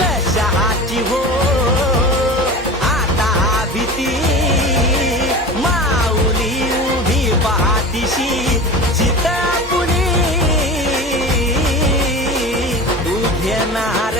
कशाची हो आता भीती माऊली उभी पाठीशी जिता कुणी तू घेणार